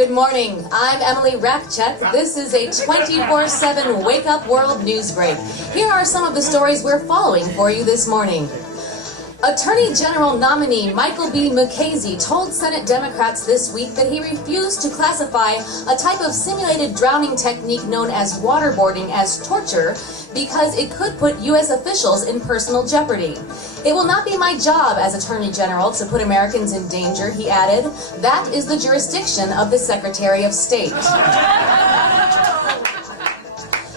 Good morning. I'm Emily Rackcheck. This is a 24/7 Wake Up World News Break. Here are some of the stories we're following for you this morning. Attorney General nominee Michael B. Mukasey told Senate Democrats this week that he refused to classify a type of simulated drowning technique known as waterboarding as torture because it could put U.S. officials in personal jeopardy. It will not be my job as Attorney General to put Americans in danger, he added. That is the jurisdiction of the Secretary of State.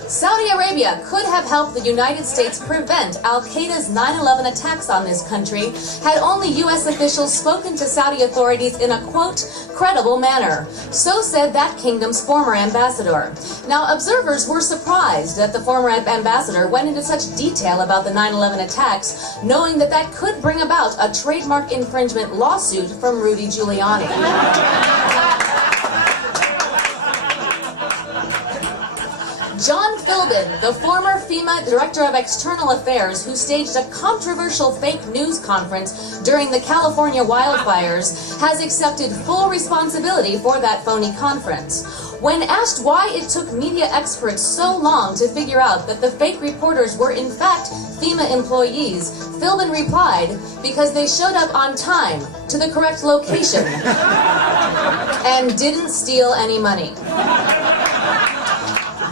Saudi Arabia could have helped the United States prevent al-Qaeda's 9/11 attacks on this country had only U.S. officials spoken to Saudi authorities in a, quote, credible manner. So said that kingdom's former ambassador. Now, observers were surprised that the former ambassador went into such detail about the 9/11 attacks, knowing that that could bring about a trademark infringement lawsuit from Rudy Giuliani. John Philbin, the former FEMA Director of External Affairs who staged a controversial fake news conference during the California wildfires, has accepted full responsibility for that phony conference. When asked why it took media experts so long to figure out that the fake reporters were in fact FEMA employees, Philbin replied, because they showed up on time to the correct location and didn't steal any money.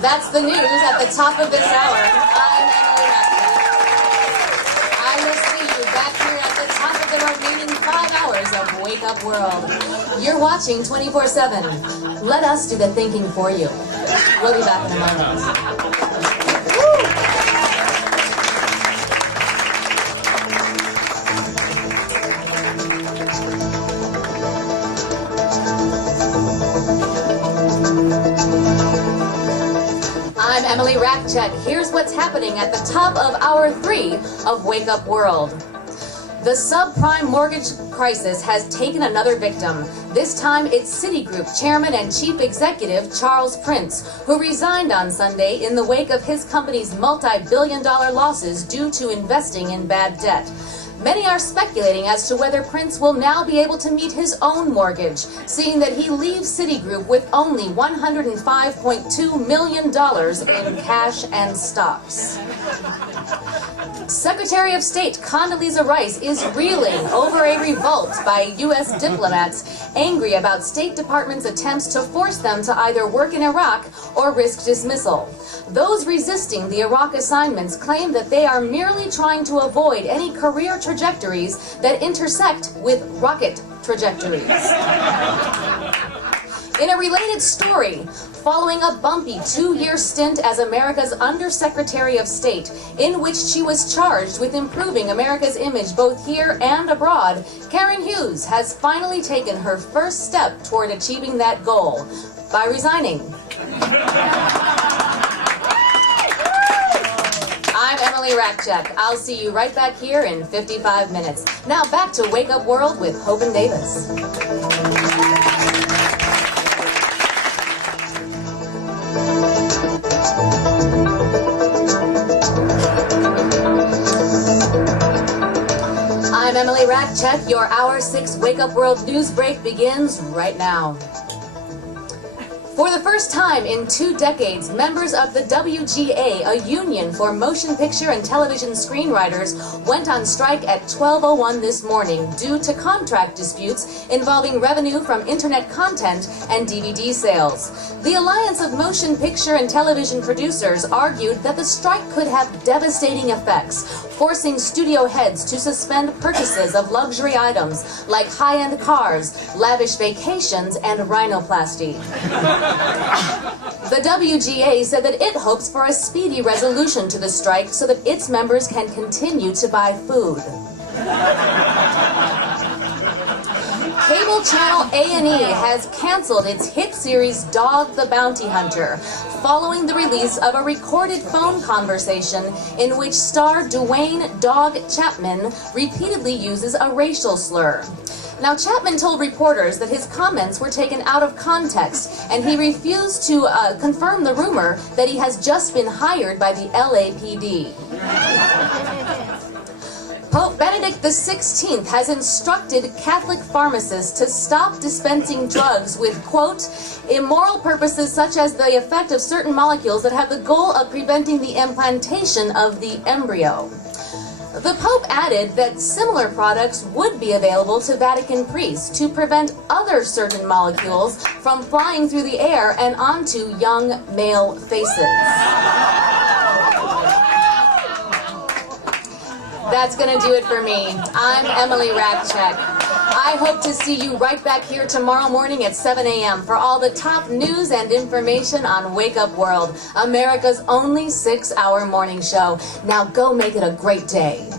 That's the news at the top of this hour. I'm Emily Rackcheck. I will see you back here at the top of the remaining 5 hours of Wake Up World. You're watching 24/7. Let us do the thinking for you. We'll be back in a moment. I'm Emily Rackcheck. Here's what's happening at the top of Hour 3 of Wake Up World. The subprime mortgage crisis has taken another victim. This time it's Citigroup Chairman and Chief Executive Charles Prince, who resigned on Sunday in the wake of his company's multi-billion-dollar losses due to investing in bad debt. Many are speculating as to whether Prince will now be able to meet his own mortgage, seeing that he leaves Citigroup with only $105.2 million in cash and stocks. Secretary of State Condoleezza Rice is reeling over a revolt by U.S. diplomats angry about State Department's attempts to force them to either work in Iraq or risk dismissal. Those resisting the Iraq assignments claim that they are merely trying to avoid any career trajectories that intersect with rocket trajectories. In a related story, following a bumpy 2-year stint as America's Undersecretary of State, in which she was charged with improving America's image both here and abroad, Karen Hughes has finally taken her first step toward achieving that goal by resigning. I'm Emily Rackcheck. I'll see you right back here in 55 minutes. Now back to Wake Up World with Hope and Davis. I'm Emily Rackcheck. Your Hour 6 Wake Up World News Break begins right now. For the first time in 2 decades, members of the WGA, a union for motion picture and television screenwriters, went on strike at 12:01 this morning due to contract disputes involving revenue from internet content and DVD sales. The Alliance of Motion Picture and Television Producers argued that the strike could have devastating effects, forcing studio heads to suspend purchases of luxury items like high-end cars, lavish vacations, and rhinoplasty. The WGA said that it hopes for a speedy resolution to the strike so that its members can continue to buy food. Cable channel A&E has canceled its hit series Dog the Bounty Hunter, following the release of a recorded phone conversation in which star Dwayne "Dog" Chapman repeatedly uses a racial slur. Now, Chapman told reporters that his comments were taken out of context, and he refused to confirm the rumor that he has just been hired by the LAPD. Pope Benedict XVI has instructed Catholic pharmacists to stop dispensing drugs with, quote, immoral purposes such as the effect of certain molecules that have the goal of preventing the implantation of the embryo. The Pope added that similar products would be available to Vatican priests to prevent other certain molecules from flying through the air and onto young male faces. That's going to do it for me. I'm Emily Rackcheck. I hope to see you right back here tomorrow morning at 7 a.m. for all the top news and information on Wake Up World, America's only 6-hour morning show. Now go make it a great day.